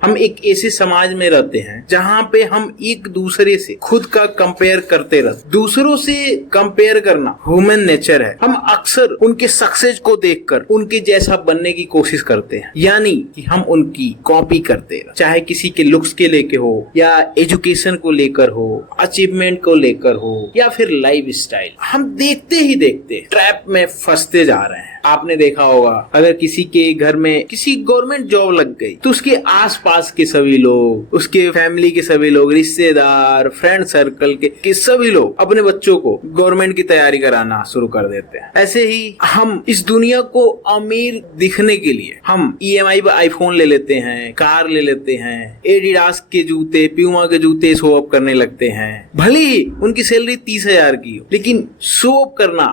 हम एक ऐसे समाज में रहते हैं जहाँ पे हम एक दूसरे से खुद का कंपेयर करते रहते। दूसरों से कंपेयर करना ह्यूमन नेचर है। हम अक्सर उनके सक्सेस को देखकर उनके जैसा बनने की कोशिश करते हैं, यानी कि हम उनकी कॉपी करते हैं, चाहे किसी के लुक्स के लेके हो या एजुकेशन को लेकर हो, अचीवमेंट को लेकर हो या फिर लाइफ स्टाइल। हम देखते ही देखते ट्रैप में फंसते जा रहे हैं। आपने देखा होगा, अगर किसी के घर में किसी गवर्नमेंट जॉब लग गई तो उसके आसपास के सभी लोग, उसके फैमिली के सभी लोग, रिश्तेदार, फ्रेंड सर्कल के सभी लोग अपने बच्चों को गवर्नमेंट की तैयारी कराना शुरू कर देते हैं। ऐसे ही हम इस दुनिया को अमीर दिखने के लिए हम EMI पर आईफोन ले लेते हैं, कार ले लेते हैं, एडिडास के जूते, प्यूमा के जूते शो ऑफ करने लगते हैं। भले ही उनकी सैलरी 30,000 की हो, लेकिन शो ऑफ करना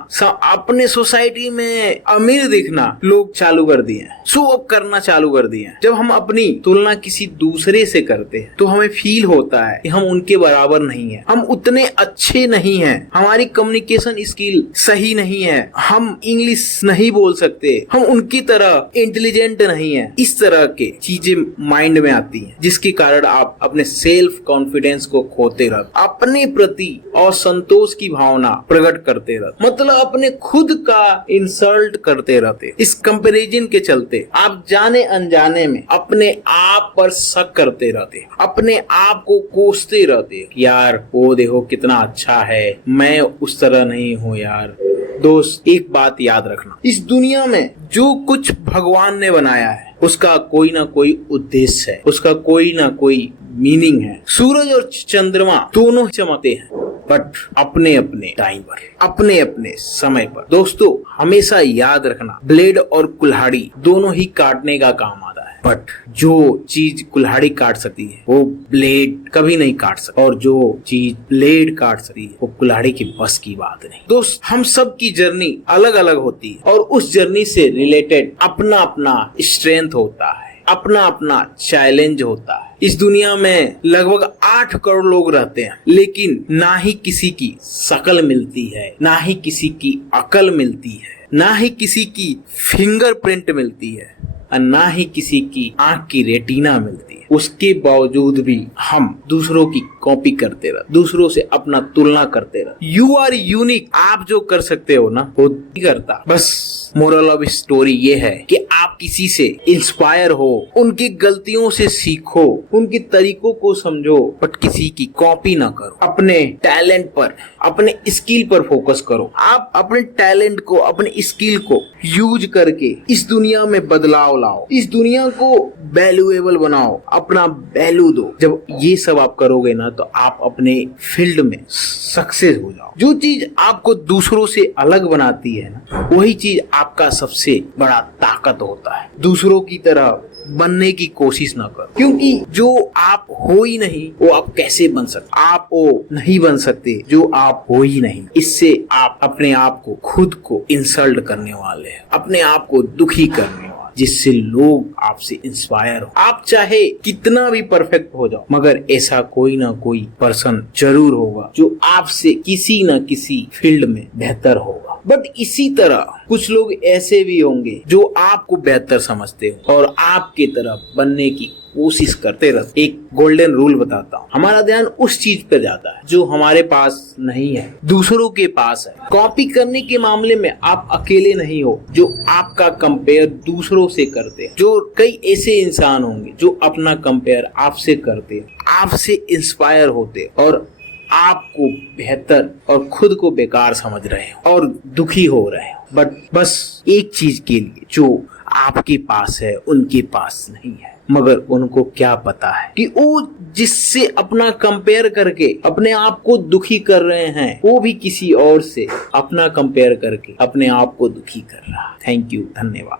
अपने सोसाइटी में अमीर दिखना लोग चालू कर दिए हैं, शो ऑफ करना चालू कर दिए हैं। जब हम अपनी तुलना किसी दूसरे से करते हैं तो हमें फील होता है कि हम उनके बराबर नहीं हैं, हम उतने अच्छे नहीं हैं, हमारी कम्युनिकेशन स्किल सही नहीं है, हम इंग्लिश नहीं बोल सकते, हम उनकी तरह इंटेलिजेंट नहीं है। इस तरह के चीजें माइंड में आती हैं, जिसके कारण आप अपने सेल्फ कॉन्फिडेंस को खोते रहते, अपने प्रति असंतोष की भावना प्रकट करते रहते, मतलब अपने खुद का इंसल्ट करते रहते। इस कंपैरिजन के चलते आप जाने अनजाने में अपने आप पर शक करते रहते, अपने आप को कोसते रहते, यार वो देखो कितना अच्छा है, मैं उस तरह नहीं हूँ यार। दोस्त, एक बात याद रखना, इस दुनिया में जो कुछ भगवान ने बनाया है उसका कोई ना कोई उद्देश्य है, उसका कोई ना कोई मीनिंग है। सूरज और चंद्रमा दोनों चमकते हैं, बट अपने अपने टाइम पर, अपने अपने समय पर। दोस्तों, हमेशा याद रखना, ब्लेड और कुल्हाड़ी दोनों ही काटने का काम आता है, बट जो चीज कुल्हाड़ी काट सकती है वो ब्लेड कभी नहीं काट सकती, और जो चीज ब्लेड काट सकती है वो कुल्हाड़ी की बस की बात नहीं। दोस्त, हम सब की जर्नी अलग अलग होती है और उस जर्नी से रिलेटेड अपना अपना स्ट्रेंथ होता है, अपना अपना चैलेंज होता है। इस दुनिया में लगभग 8 करोड़ लोग रहते हैं, लेकिन ना ही किसी की शकल मिलती है, ना ही किसी की अकल मिलती है, ना ही किसी की फिंगरप्रिंट मिलती है, और ना ही किसी की आंख की रेटिना मिलती है। उसके बावजूद भी हम दूसरों की कॉपी करते रहते, दूसरों से अपना तुलना करते रहते। You are unique. आप जो कर सकते हो ना वो नहीं करता। बस मोरल ऑफ स्टोरी ये है कि आप किसी से इंस्पायर हो, उनकी गलतियों से सीखो, उनके तरीकों को समझो, बट किसी की कॉपी ना करो। अपने टैलेंट पर, अपने स्किल पर फोकस करो। आप अपने टैलेंट को, अपने स्किल को यूज करके इस दुनिया में बदलाव लाओ, इस दुनिया को वैल्यूएबल बनाओ, अपना वैल्यू दो। जब ये सब आप करोगे ना तो आप अपने फील्ड में सक्सेस हो जाओ। जो चीज आपको दूसरों से अलग बनाती है ना, वही चीज आपका सबसे बड़ा ताकत होता है। दूसरों की तरह बनने की कोशिश ना करो, क्योंकि जो आप हो ही नहीं वो आप कैसे बन सकते। आप वो नहीं बन सकते जो आप हो ही नहीं। इससे आप अपने आप को, खुद को इंसल्ट करने वाले हैं, अपने आप को दुखी करने वाले, जिससे लोग आपसे इंस्पायर हो। आप चाहे कितना भी परफेक्ट हो जाओ, मगर ऐसा कोई ना कोई पर्सन जरूर होगा जो आपसे किसी न किसी फील्ड में बेहतर होगा। बट इसी तरह कुछ लोग ऐसे भी होंगे जो आपको बेहतर समझते हो और आपके तरह बनने की कोशिश करते रहते। एक गोल्डन रूल बताता हूँ, हमारा ध्यान उस चीज पर जाता है जो हमारे पास नहीं है, दूसरों के पास है। कॉपी करने के मामले में आप अकेले नहीं हो जो आपका कंपेयर दूसरों से करते हैं। जो कई ऐसे इंसान होंगे जो अपना कंपेयर आपसे करते हैं, आपसे इंस्पायर होते और आपको बेहतर और खुद को बेकार समझ रहे हो और दुखी हो रहे हो, बट बस एक चीज के लिए जो आपके पास है उनके पास नहीं है। मगर उनको क्या पता है कि वो जिससे अपना कंपेयर करके अपने आप को दुखी कर रहे हैं, वो भी किसी और से अपना कंपेयर करके अपने आप को दुखी कर रहा है। थैंक यू, धन्यवाद।